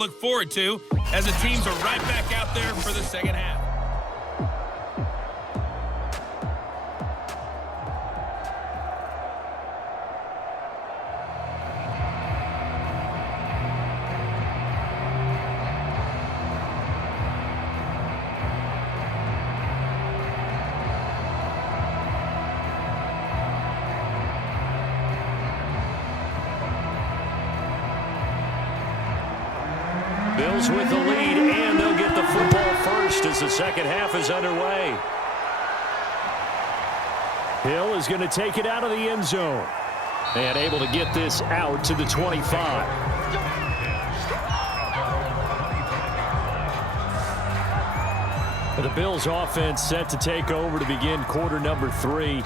look forward to as the teams are right back out there for the second half. Bills with the lead, and they'll get the football first as the second half is underway. Hill is going to take it out of the end zone and able to get this out to the 25. The Bills offense set to take over to begin quarter number 3.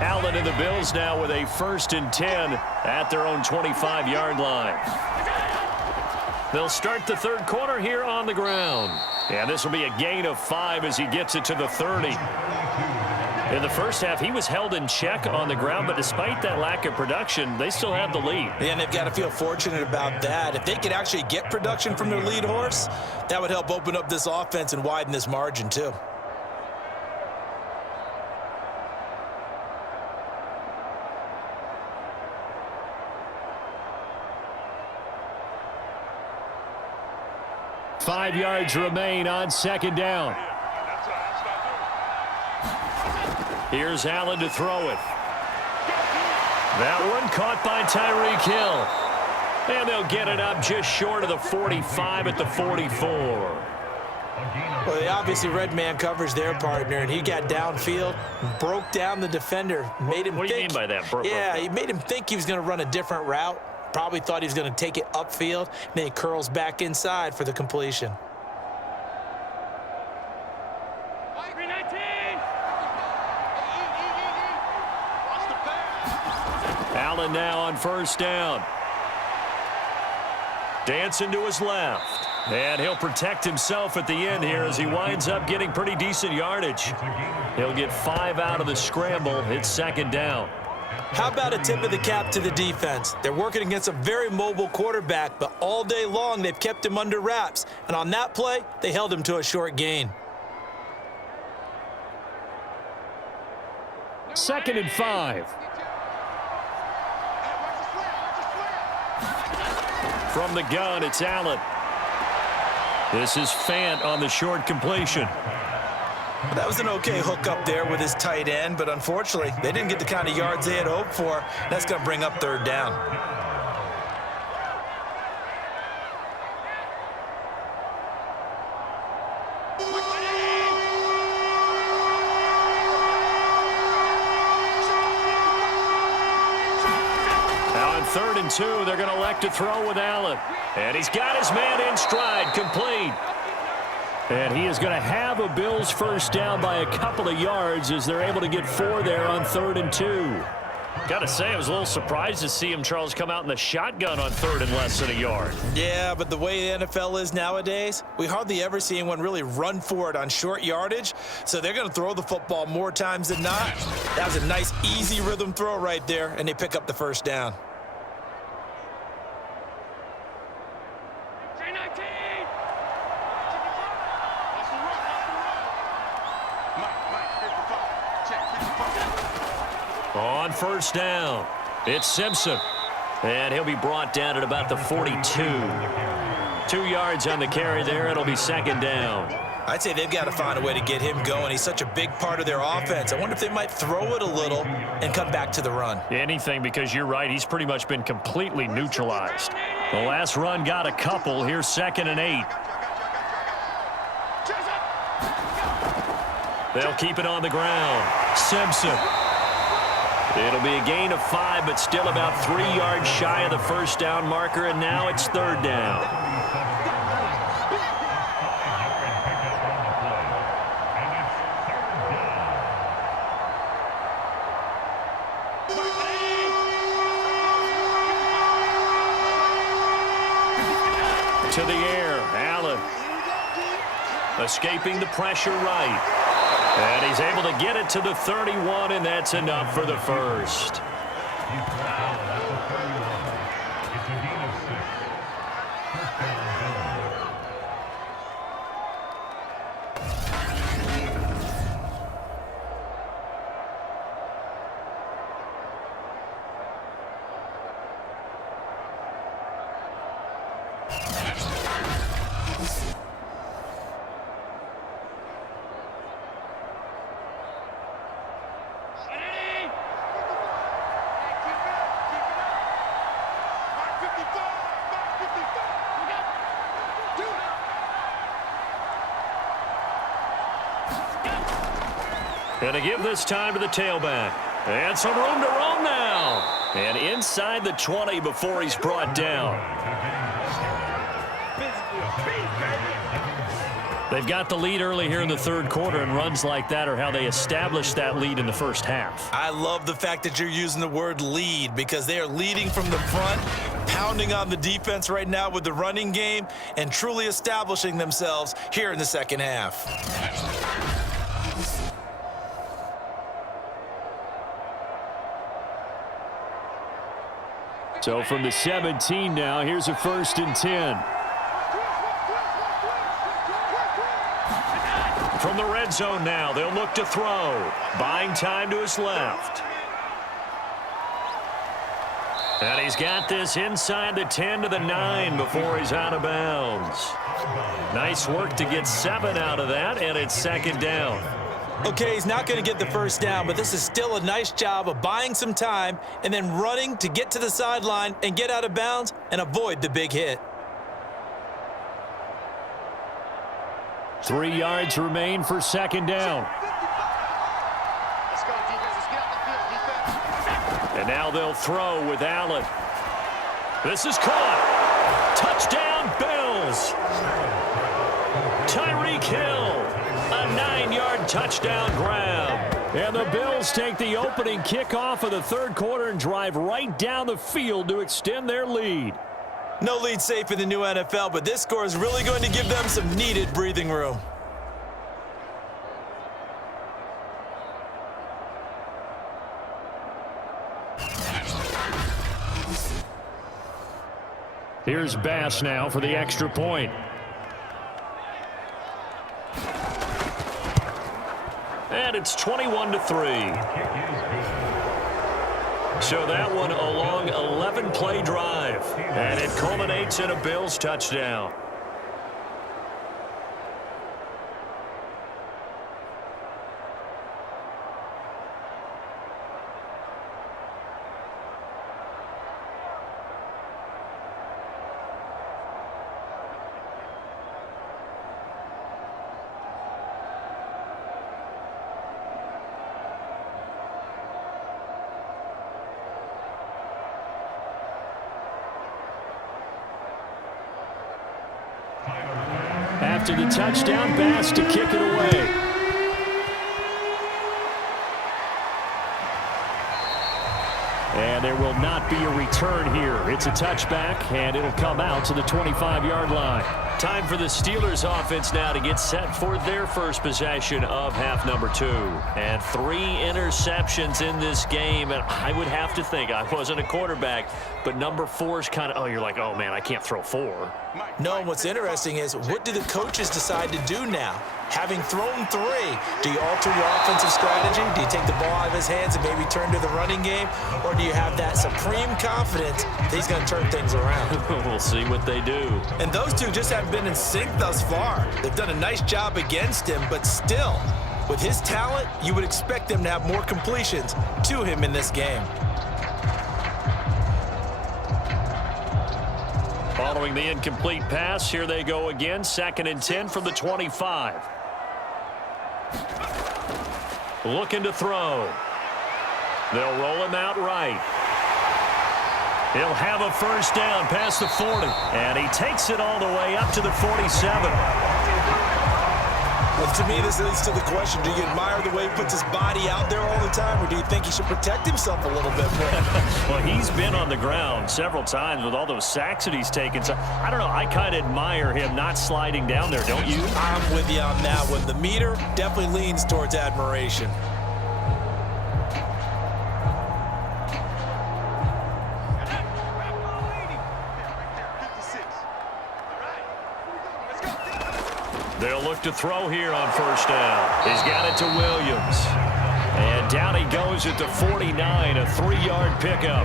Allen and the Bills now with a 1st and 10 at their own 25-yard line. They'll start the third quarter here on the ground. And this will be a gain of 5 as he gets it to the 30. In the first half, he was held in check on the ground, but despite that lack of production, they still have the lead. And they've got to feel fortunate about that. If they could actually get production from their lead horse, that would help open up this offense and widen this margin too. Five yards remain on second down. Here's Allen to throw it. That one caught by Tyreek Hill. And they'll get it up just short of the 45 at the 44. Well, they obviously read man coverage their partner, and he got downfield, broke down the defender, made him think. What do you mean by that? He made him think he was going to run a different route. Probably thought he was going to take it upfield, and then he curls back inside for the completion. Allen now on first down. Dancing to his left. And he'll protect himself at the end here as he winds up getting pretty decent yardage. He'll get 5 out of the scramble. It's second down. How about a tip of the cap to the defense? They're working against a very mobile quarterback, but all day long they've kept him under wraps. And on that play, they held him to a short gain. 2nd and 5. From the gun, it's Allen. This is Fant on the short completion. That was an okay hook up there with his tight end, but unfortunately, they didn't get the kind of yards they had hoped for. That's going to bring up third down. Now on 3rd and 2, they're going to elect to throw with Allen. And he's got his man in stride, complete. And he is going to have a Bills first down by a couple of yards as they're able to get 4 there on 3rd and 2. Got to say, I was a little surprised to see him, Charles, come out in the shotgun on 3rd and less than a yard. Yeah, but the way the NFL is nowadays, we hardly ever see anyone really run for it on short yardage. So they're going to throw the football more times than not. That was a nice, easy rhythm throw right there, and they pick up the first down. On first down, it's Simpson. And he'll be brought down at about the 42. 2 yards on the carry there. It'll be second down. I'd say they've got to find a way to get him going. He's such a big part of their offense. I wonder if they might throw it a little and come back to the run. Anything, because you're right. He's pretty much been completely neutralized. The last run got a couple. Here's 2nd and 8. They'll keep it on the ground. Simpson. It'll be a gain of 5, but still about 3 yards shy of the first down marker, and now it's third down. To the air, Allen. Escaping the pressure right. And he's able to get it to the 31, and that's enough for the first. Going to give this time to the tailback. And some room to roam now. And inside the 20 before he's brought down. They've got the lead early here in the third quarter, and runs like that are how they established that lead in the first half. I love the fact that you're using the word lead, because they are leading from the front, pounding on the defense right now with the running game, and truly establishing themselves here in the second half. So from the 17 now, here's a 1st and 10. From the red zone now, they'll look to throw. Buying time to his left. And he's got this inside the 10 to the 9 before he's out of bounds. Nice work to get 7 out of that, and it's 2nd down. Okay, he's not going to get the first down, but this is still a nice job of buying some time and then running to get to the sideline and get out of bounds and avoid the big hit. 3 yards remain for 2nd down. Let's go, defense. Let's get out the field, defense. And now they'll throw with Allen. This is caught. Touchdown, Bills. Tyreek Hill. A 9-yard touchdown grab. And the Bills take the opening kickoff of the third quarter and drive right down the field to extend their lead. No lead safe in the new NFL, but this score is really going to give them some needed breathing room. Here's Bass now for the extra point. And it's 21-3. So that one a long 11-play drive. And it culminates in a Bills touchdown. After the touchdown, Bass to kick it away. And there will not be a return here. It's a touchback, and it'll come out to the 25-yard line. Time for the Steelers offense now to get set for their first possession of half number 2. And 3 interceptions in this game. And I would have to think, I wasn't a quarterback, but number 4 is kind of, you're like, oh, man, I can't throw 4. No, and what's interesting is, what do the coaches decide to do now? Having thrown 3, do you alter your offensive strategy? Do you take the ball out of his hands and maybe turn to the running game? Or do you have that supreme confidence that he's going to turn things around? We'll see what they do. And those two just haven't been in sync thus far. They've done a nice job against him, but still, with his talent, you would expect them to have more completions to him in this game. Following the incomplete pass, here they go again. 2nd and 10 from the 25. Looking to throw. They'll roll him out right. He'll have a first down past the 40. And he takes it all the way up to the 47. Well, to me, this leads to the question, do you admire the way he puts his body out there all the time, or do you think he should protect himself a little bit more? Well, he's been on the ground several times with all those sacks that he's taken. So, I don't know, I kind of admire him not sliding down there, don't you? I'm with you on that one. The meter definitely leans towards admiration. They'll look to throw here on first down. He's got it to Williams. And down he goes at the 49, a 3-yard pickup.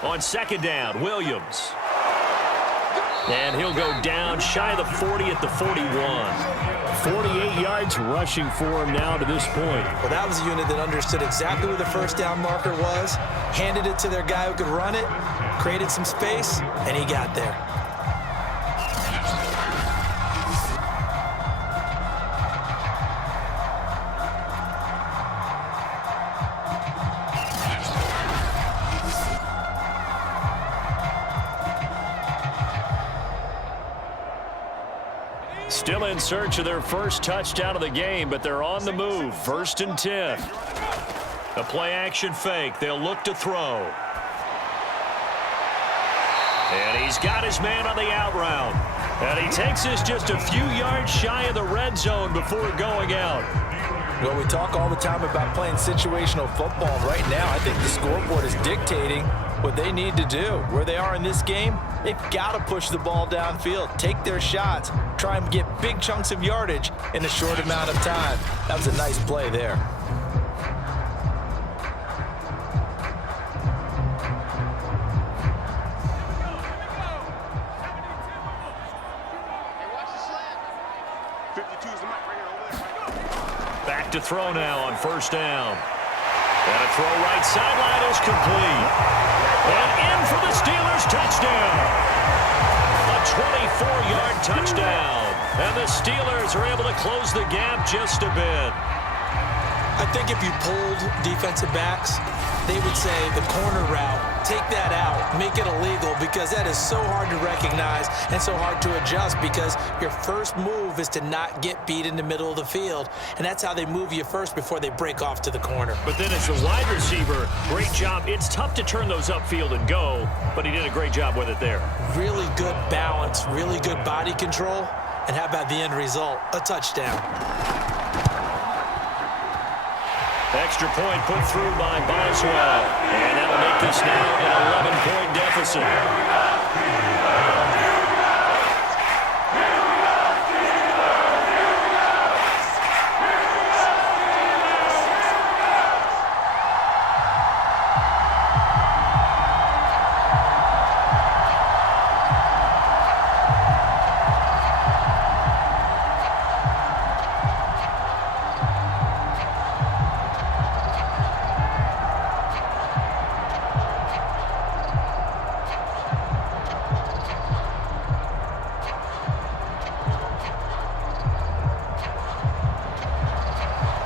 On second down, Williams. And he'll go down shy of the 40 at the 41. 48 yards rushing for him now to this point. Well, that was a unit that understood exactly where the first down marker was, handed it to their guy who could run it, created some space, and he got there. Still in search of their first touchdown of the game, but they're on the move. 1st and 10. A play-action fake. They'll look to throw. And he's got his man on the out route. And he takes this just a few yards shy of the red zone before going out. Well, we talk all the time about playing situational football. Right now, I think the scoreboard is dictating what they need to do. Where they are in this game, they've got to push the ball downfield, take their shots, try and get big chunks of yardage in a short amount of time. That was a nice play there. Back to throw now on first down. And a throw right sideline is complete. And in for the Steelers touchdown. A 24-yard touchdown. And the Steelers are able to close the gap just a bit. I think if you pulled defensive backs, they would say the corner route, take that out, make it illegal, because that is so hard to recognize and so hard to adjust, because your first move is to not get beat in the middle of the field, and that's how they move you first before they break off to the corner. But then as the wide receiver, great job. It's tough to turn those upfield and go, but he did a great job with it there. Really good balance, really good body control, and how about the end result? A touchdown. Extra point put through by Boswell. And that'll make this now an 11-point deficit.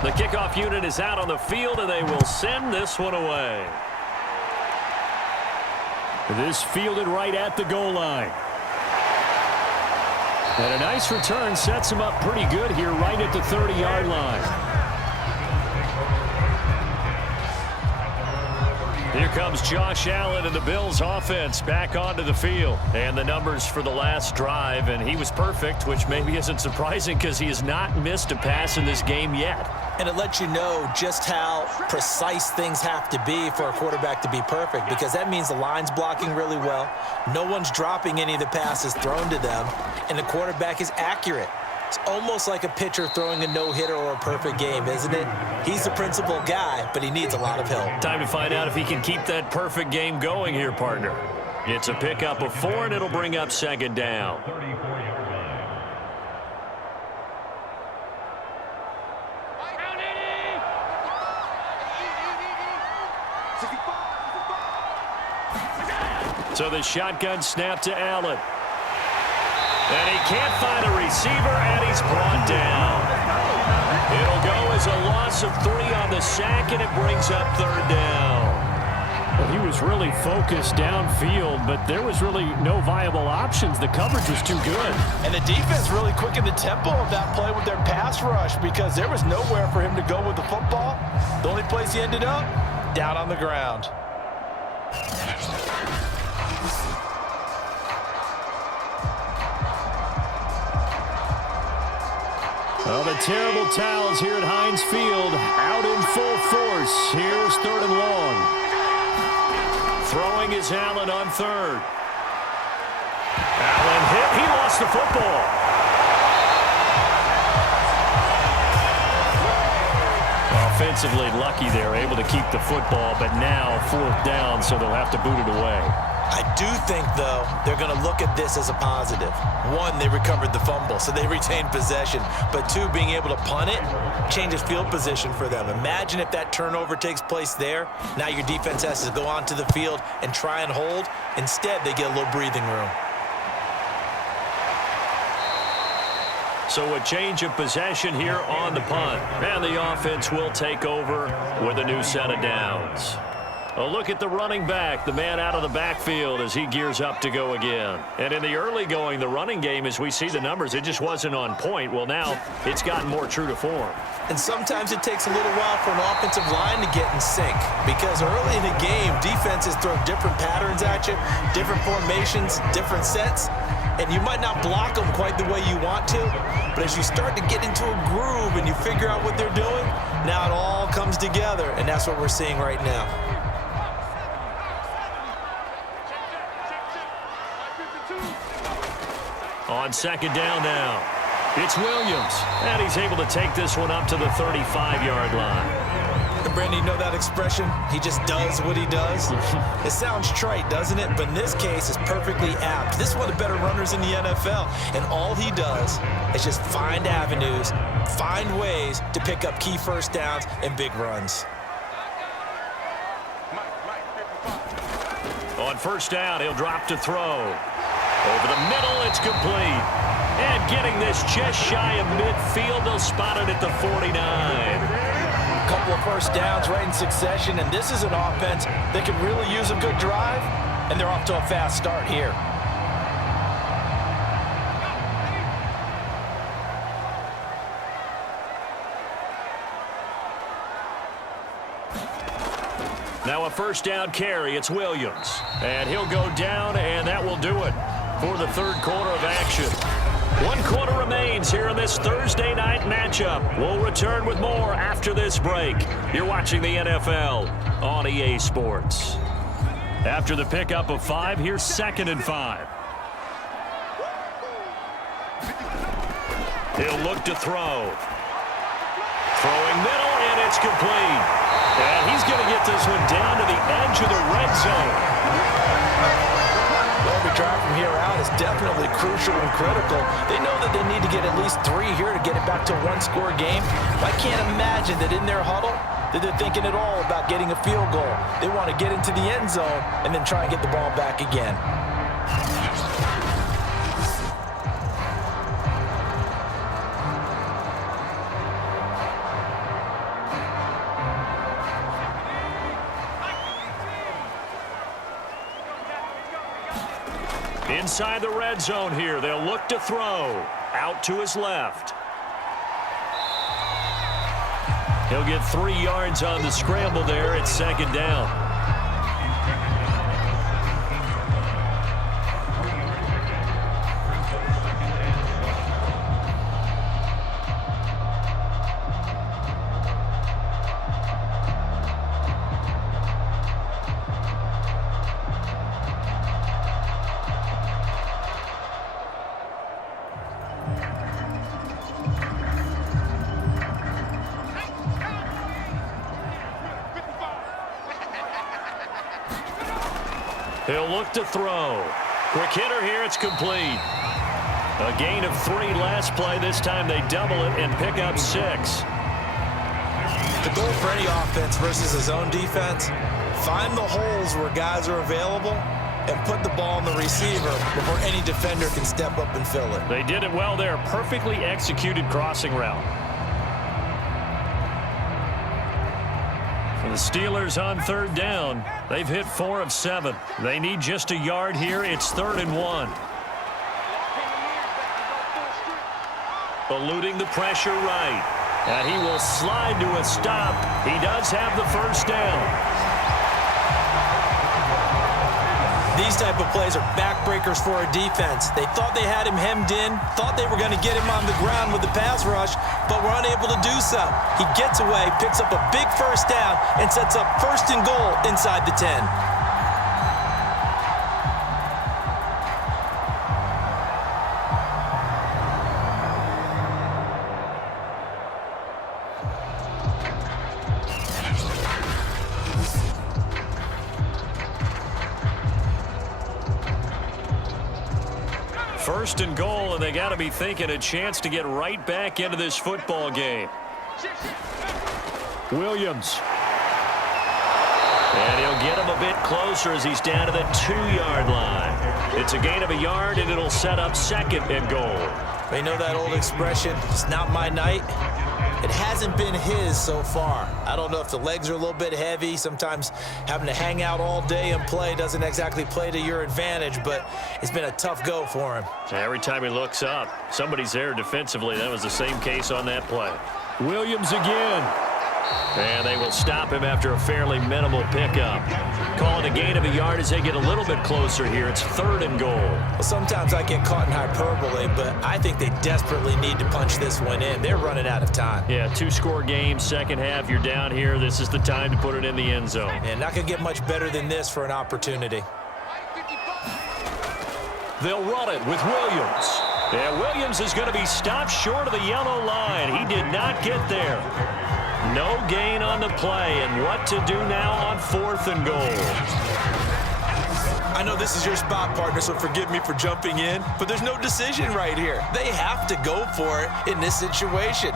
The kickoff unit is out on the field, and they will send this one away. This fielded right at the goal line. And a nice return sets him up pretty good here right at the 30-yard line. Here comes Josh Allen and the Bills offense back onto the field. And the numbers for the last drive, and he was perfect, which maybe isn't surprising because he has not missed a pass in this game yet. And it lets you know just how precise things have to be for a quarterback to be perfect, because that means the line's blocking really well, no one's dropping any of the passes thrown to them, and the quarterback is accurate. It's almost like a pitcher throwing a no-hitter or a perfect game, isn't it? He's the principal guy, but he needs a lot of help. Time to find out if he can keep that perfect game going here, partner. It's a pickup of 4, and it'll bring up second down. So the shotgun snap to Allen. And he can't find a receiver, and he's brought down. It'll go as a loss of 3 on the sack, and it brings up 3rd down. Well, he was really focused downfield, but there was really no viable options. The coverage was too good. And the defense really quickened the tempo of that play with their pass rush because there was nowhere for him to go with the football. The only place he ended up, down on the ground. Well, the terrible towels here at Heinz Field out in full force. Here's 3rd and long. Throwing is Allen on 3rd. Allen hit. He lost the football. Offensively lucky they're able to keep the football, but now 4th down, so they'll have to boot it away. I do think, though, they're going to look at this as a positive. 1, they recovered the fumble, so they retained possession. But 2, being able to punt it changes field position for them. Imagine if that turnover takes place there. Now your defense has to go onto the field and try and hold. Instead, they get a little breathing room. So a change of possession here on the punt. And the offense will take over with a new set of downs. A look at the running back, the man out of the backfield as he gears up to go again. And in the early going, the running game, as we see the numbers, it just wasn't on point. Well, now it's gotten more true to form. And sometimes it takes a little while for an offensive line to get in sync because early in the game, defenses throw different patterns at you, different formations, different sets, and you might not block them quite the way you want to, but as you start to get into a groove and you figure out what they're doing, now it all comes together, and that's what we're seeing right now. On 2nd down now, it's Williams, and he's able to take this one up to the 35-yard line. And Brandon, you know that expression? He just does what he does. It sounds trite, doesn't it? But in this case, it's perfectly apt. This is one of the better runners in the NFL, and all he does is just find avenues, find ways to pick up key 1st downs and big runs. On 1st down, he'll drop to throw. Over the middle, it's complete. And getting this just shy of midfield, they'll spot it at the 49. A couple of 1st downs right in succession, and this is an offense that can really use a good drive, and they're off to a fast start here. Now a 1st down carry, it's Williams. And he'll go down, and that will do it for the 3rd quarter of action. 1 quarter remains here in this Thursday night matchup. We'll return with more after this break. You're watching the NFL on EA Sports. After the pickup of 5, here's 2nd and 5. He'll look to throw. Throwing middle, and it's complete. And he's going to get this one down to the edge of the red zone. Every drive from here out is definitely crucial and critical. They know that they need to get at least 3 here to get it back to a 1-score game. I can't imagine that in their huddle that they're thinking at all about getting a field goal. They want to get into the end zone and then try and get the ball back again. Inside the red zone here, they'll look to throw. Out to his left. He'll get 3 yards on the scramble there at 2nd down. He'll look to throw. Quick hitter here, it's complete. A gain of 3 last play. This time they double it and pick up 6. The goal for any offense versus his own defense, find the holes where guys are available and put the ball on the receiver before any defender can step up and fill it. They did it well there. Perfectly executed crossing route. For the Steelers on third down, they've hit 4 of 7. They need just a yard here. It's 3rd and 1. Eluding the pressure right. And he will slide to a stop. He does have the first down. These type of plays are backbreakers for a defense. They thought they had him hemmed in, thought they were going to get him on the ground with the pass rush, but were unable to do so. He gets away, picks up a big first down, and sets up 1st and goal inside the 10. First and goal, and they got to be thinking a chance to get right back into this football game. Williams. And he'll get him a bit closer as he's down to the 2-yard line. It's a gain of a yard, and it'll set up 2nd and goal. They know that old expression, it's not my night. It hasn't been his so far. I don't know if the legs are a little bit heavy. Sometimes having to hang out all day and play doesn't exactly play to your advantage, but it's been a tough go for him. Every time he looks up, somebody's there defensively. That was the same case on that play. Williams again. And they will stop him after a fairly minimal pickup. Calling a gain of a yard as they get a little bit closer here. It's 3rd and goal. Well, sometimes I get caught in hyperbole, but I think they desperately need to punch this one in. They're running out of time. Yeah, 2-score game, second half. You're down here. This is the time to put it in the end zone. And not going to get much better than this for an opportunity. They'll run it with Williams. Yeah, Williams is going to be stopped short of the yellow line. He did not get there. No gain on the play, and what to do now on 4th and goal. I know this is your spot, partner, so forgive me for jumping in, but there's no decision right here. They have to go for it in this situation.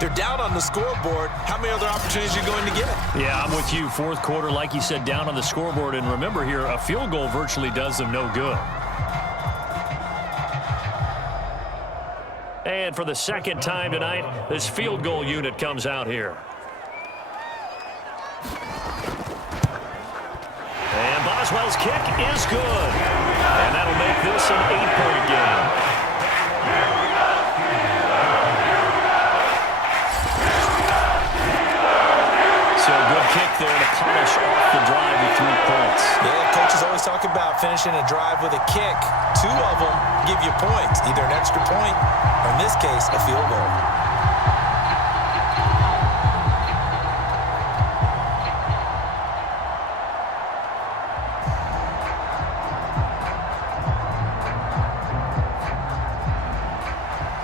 They're down on the scoreboard. How many other opportunities are you going to get? Yeah, I'm with you. 4th quarter, like you said, down on the scoreboard. And remember here, a field goal virtually does them no good. And for the 2nd time tonight, this field goal unit comes out here. And Boswell's kick is good. And that'll make this an 8-point game. So a good kick there to polish off the drive with 3 points. Yeah, coaches always talk about finishing a drive with a kick. 2 of them give you points, either an extra point or, in this case, a field goal.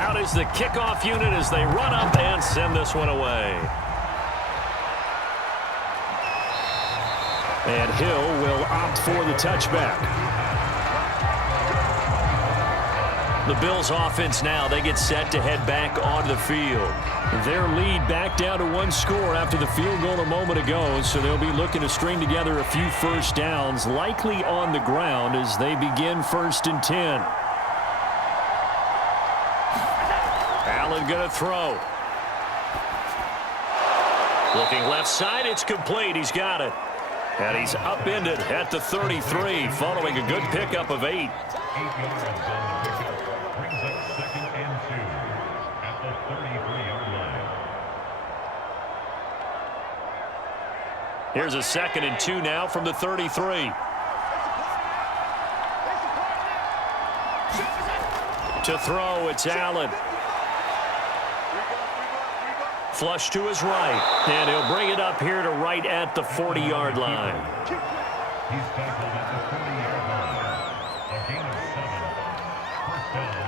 Out is the kickoff unit as they run up and send this one away. And Hill will opt for the touchback. The Bills offense now, they get set to head back onto the field. Their lead back down to 1 score after the field goal a moment ago, so they'll be looking to string together a few first downs, likely on the ground as they begin 1st and 10. Allen going to throw. Looking left side, it's complete. He's got it. And he's upended at the 33, following a good pickup of 8. Here's a 2nd and 2 now from the 33. To throw, it's Allen. Flush to his right, and he'll bring it up here to right at the 40-yard line. He's tackled at the 40-yard line. A gain of 7. First down,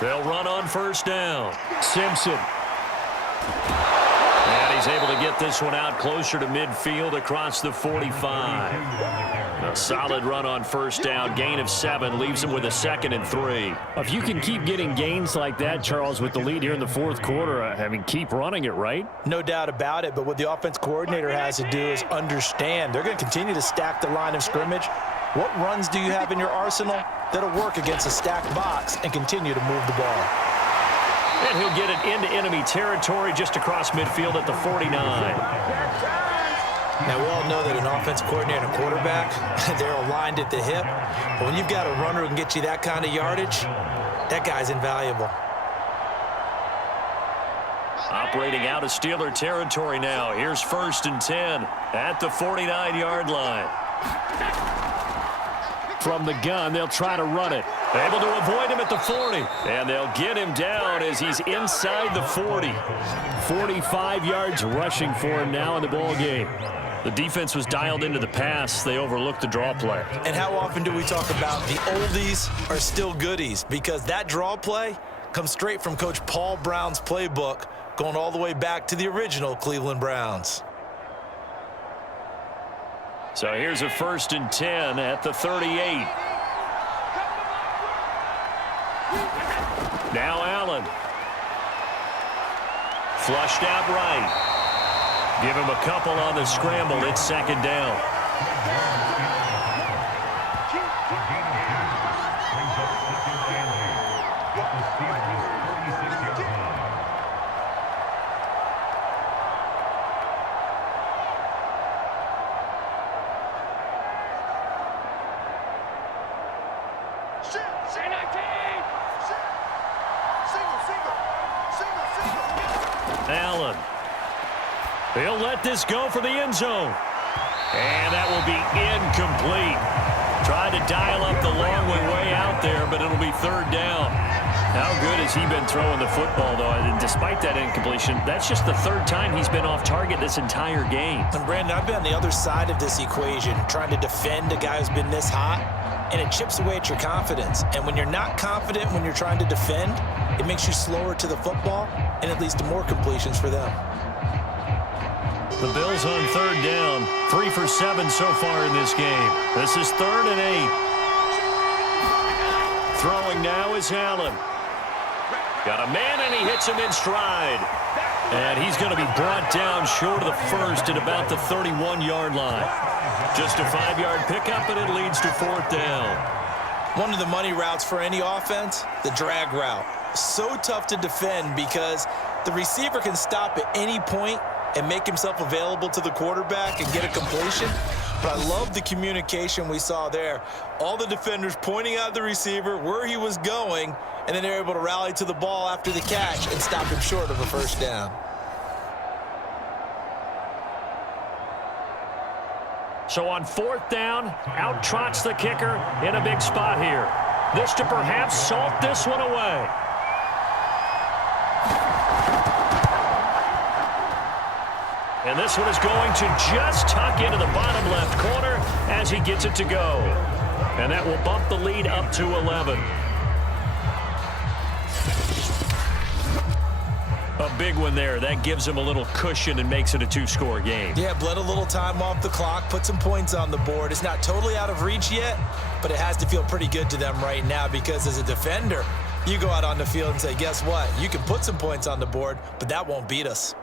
Buffalo. They'll run on 1st down. Simpson. And he's able to get this one out closer to midfield across the 45. A solid run on first down. Gain of 7 leaves him with a 2nd and 3. If you can keep getting gains like that, Charles, with the lead here in the fourth quarter, I mean, keep running it, right? No doubt about it, but what the offense coordinator has to do is understand they're going to continue to stack the line of scrimmage. What runs do you have in your arsenal that'll work against a stacked box and continue to move the ball? And he'll get it into enemy territory just across midfield at the 49. Now, we all know that an offense coordinator and a quarterback, they're aligned at the hip. But when you've got a runner who can get you that kind of yardage, that guy's invaluable. Operating out of Steeler territory now. Here's 1st and 10 at the 49-yard line. From the gun, they'll try to run it. Able to avoid him at the 40. And they'll get him down as he's inside the 40. 45 yards rushing for him now in the ball game. The defense was dialed into the pass. They overlooked the draw play. And how often do we talk about the oldies are still goodies? Because that draw play comes straight from Coach Paul Brown's playbook, going all the way back to the original Cleveland Browns. So here's a 1st and 10 at the 38. Now Allen. Flushed out right. Give him a couple on the scramble. It's 2nd down. Allen. He'll let this go for the end zone. And that will be incomplete. Tried to dial up the long way out there, but it'll be 3rd down. How good has he been throwing the football, though? And despite that incompletion, that's just the 3rd time he's been off target this entire game. And Brandon, I've been on the other side of this equation, trying to defend a guy who's been this hot, and it chips away at your confidence. And when you're not confident when you're trying to defend, it makes you slower to the football, and it leads to more completions for them. The Bills on 3rd down. 3 for 7 so far in this game. This is 3rd and 8. Throwing now is Allen. Got a man, and he hits him in stride. And he's going to be brought down short of the first at about the 31-yard line. Just a 5-yard pickup, and it leads to 4th down. One of the money routes for any offense, the drag route. So tough to defend because the receiver can stop at any point and make himself available to the quarterback and get a completion. But I love the communication we saw there. All the defenders pointing out the receiver, where he was going, and then they're able to rally to the ball after the catch and stop him short of a 1st down. So on 4th down, out trots the kicker in a big spot here. This to perhaps salt this one away. And this one is going to just tuck into the bottom left corner as he gets it to go. And that will bump the lead up to 11. A big one there. That gives him a little cushion and makes it a 2-score game. Yeah, bled a little time off the clock, put some points on the board. It's not totally out of reach yet, but it has to feel pretty good to them right now because as a defender, you go out on the field and say, guess what? You can put some points on the board, but that won't beat us.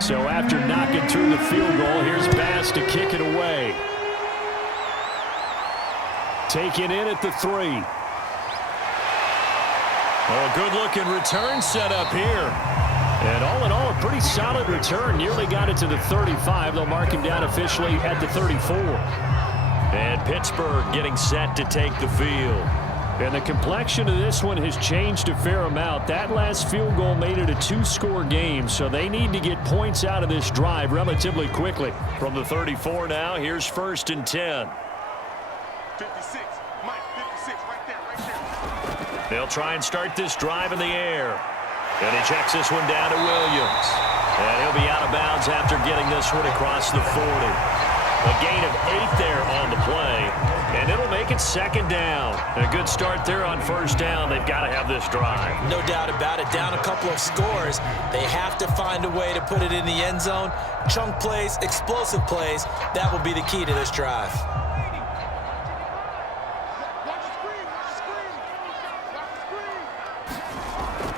So after knocking through the field goal, here's Bass to kick it away. Taken in at the 3. Oh, good-looking return set up here. And all in all, a pretty solid return. Nearly got it to the 35. They'll mark him down officially at the 34. And Pittsburgh getting set to take the field. And the complexion of this one has changed a fair amount. That last field goal made it a 2-score game, so they need to get points out of this drive relatively quickly. From the 34 now, here's 1st and 10. 56, Mike, 56, right there. They'll try and start this drive in the air. And he checks this one down to Williams. And he'll be out of bounds after getting this one across the 40. A gain of 8 there on the play. And and it'll make it second down. A good start there on first down. They've got to have this drive. No doubt about it. Down a couple of scores. They have to find a way to put it in the end zone. Chunk plays, explosive plays. That will be the key to this drive.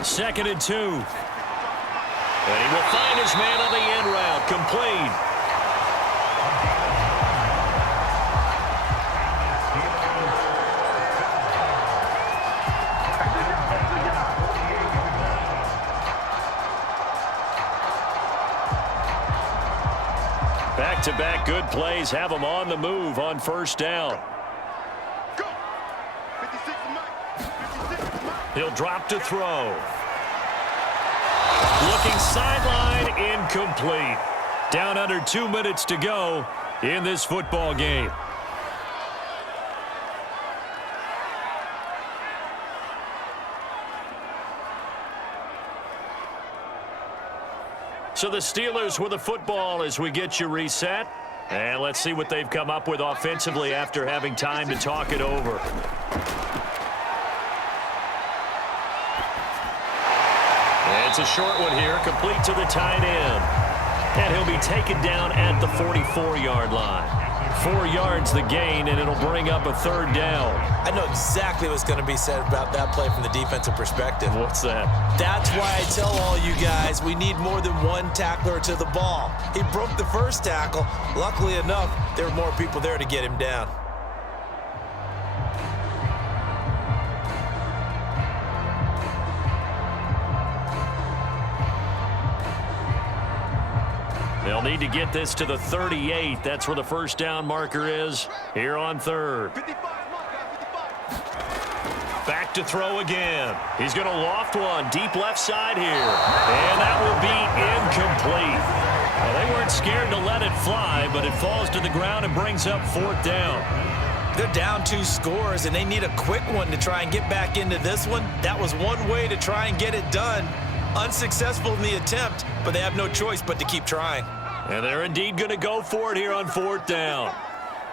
Second and 2. And he will find his man on the end route. Complete. Back-to-back good plays have them on the move on first down. He'll drop to throw. Looking sideline, incomplete. Down under 2 minutes to go in this football game. So the Steelers with the football as we get you reset. And let's see what they've come up with offensively after having time to talk it over. It's a short one here, complete to the tight end. And he'll be taken down at the 44-yard line. 4 yards the gain, and it'll bring up a third down. I know exactly what's going to be said about that play from the defensive perspective. What's that? That's why I tell all you guys we need more than one tackler to the ball. He broke the first tackle. Luckily enough, there were more people there to get him down. They'll need to get this to the 38. That's where the first down marker is here on third. Back to throw again. He's going to loft one deep left side here. And that will be incomplete. Well, they weren't scared to let it fly, but it falls to the ground and brings up fourth down. They're down 2 scores, and they need a quick one to try and get back into this one. That was one way to try and get it done. Unsuccessful in the attempt, but they have no choice but to keep trying. And they're indeed going to go for it here on fourth down.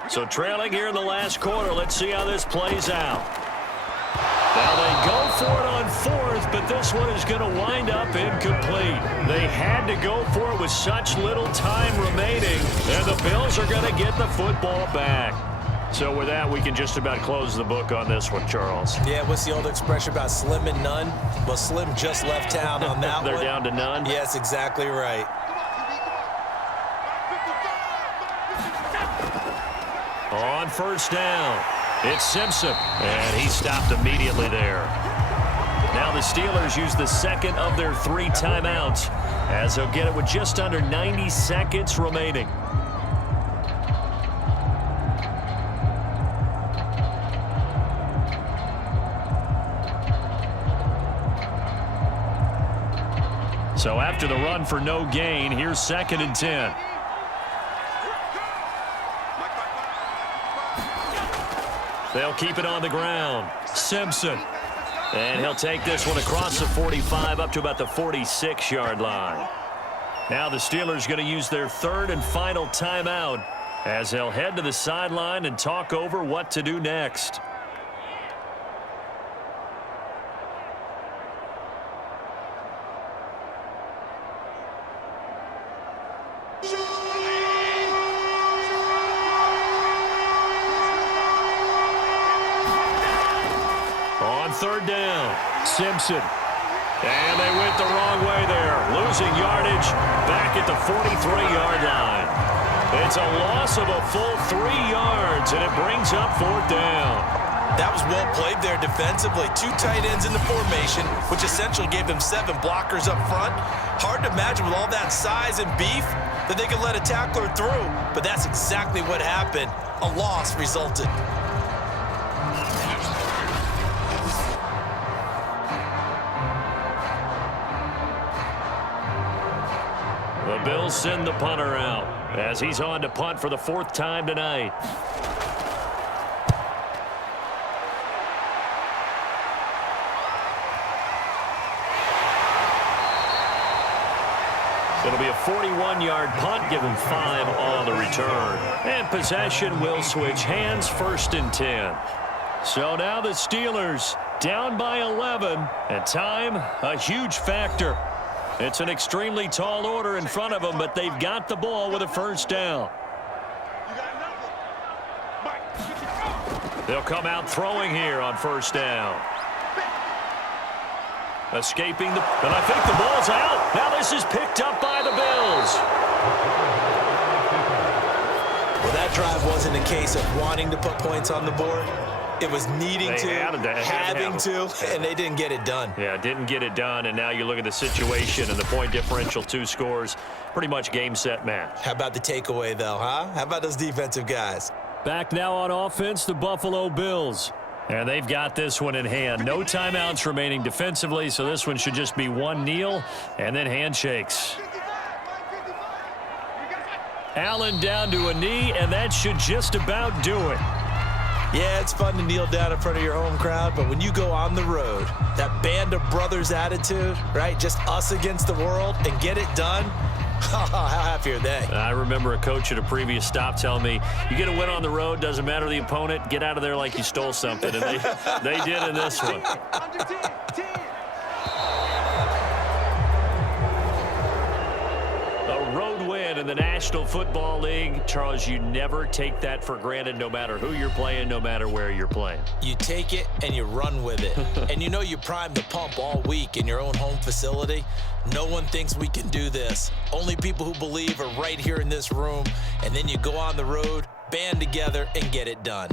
So trailing here in the last quarter, let's see how this plays out. Now they go for it on fourth, but this one is going to wind up incomplete. They had to go for it with such little time remaining, and the Bills are going to get the football back. So with that, we can just about close the book on this one, Charles. Yeah, what's the old expression about slim and none? Well, Slim just left town on that They're one. down to none? Yes, exactly right. On first down, it's Simpson, and he stopped immediately there. Now the Steelers use the second of their 3 timeouts as they'll get it with just under 90 seconds remaining. So after the run for no gain, here's second and 10. They'll keep it on the ground. Simpson. And he'll take this one across the 45 up to about the 46-yard line. Now the Steelers going to use their third and final timeout as they'll head to the sideline and talk over what to do next. Third down, Simpson. And they went the wrong way there, losing yardage back at the 43-yard line. It's a loss of a full 3 yards, and it brings up fourth down. That was well played there defensively. 2 tight ends in the formation, which essentially gave them 7 blockers up front. Hard to imagine with all that size and beef that they could let a tackler through, but that's exactly what happened. A loss resulted. The Bills send the punter out as he's on to punt for the 4th time tonight. It'll be a 41-yard punt, give him 5 on the return. And possession will switch hands, 1st and 10. So now the Steelers down by 11, and time a huge factor. It's an extremely tall order in front of them, but they've got the ball with a 1st down. They'll come out throwing here on 1st down. Escaping and I think the ball's out. Now this is picked up by the Bills. Well, that drive wasn't a case of wanting to put points on the board. It was needing having to, and they didn't get it done. Yeah, didn't get it done, and now you look at the situation and the point differential, 2 scores, pretty much game, set, match. How about the takeaway, though, huh? How about those defensive guys? Back now on offense, the Buffalo Bills. And they've got this one in hand. No timeouts remaining defensively, so this one should just be one kneel and then handshakes. Allen down to a knee, and that should just about do it. Yeah, it's fun to kneel down in front of your home crowd, but when you go on the road, that band of brothers attitude, right? Just us against the world and get it done. How happy are they? I remember a coach at a previous stop telling me, you get a win on the road, doesn't matter the opponent, get out of there like you stole something. And they did in this one. A road win in the National Football League. Charles, you never take that for granted no matter who you're playing, no matter where you're playing. You take it and you run with it. And you know you primed the pump all week in your own home facility. No one thinks we can do this. Only people who believe are right here in this room. And then you go on the road, band together, and get it done.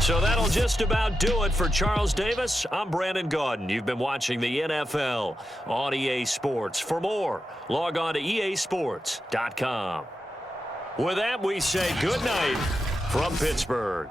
So that'll just about do it for Charles Davis. I'm Brandon Gaudin. You've been watching the NFL on EA Sports. For more, log on to easports.com. With that, we say good night from Pittsburgh.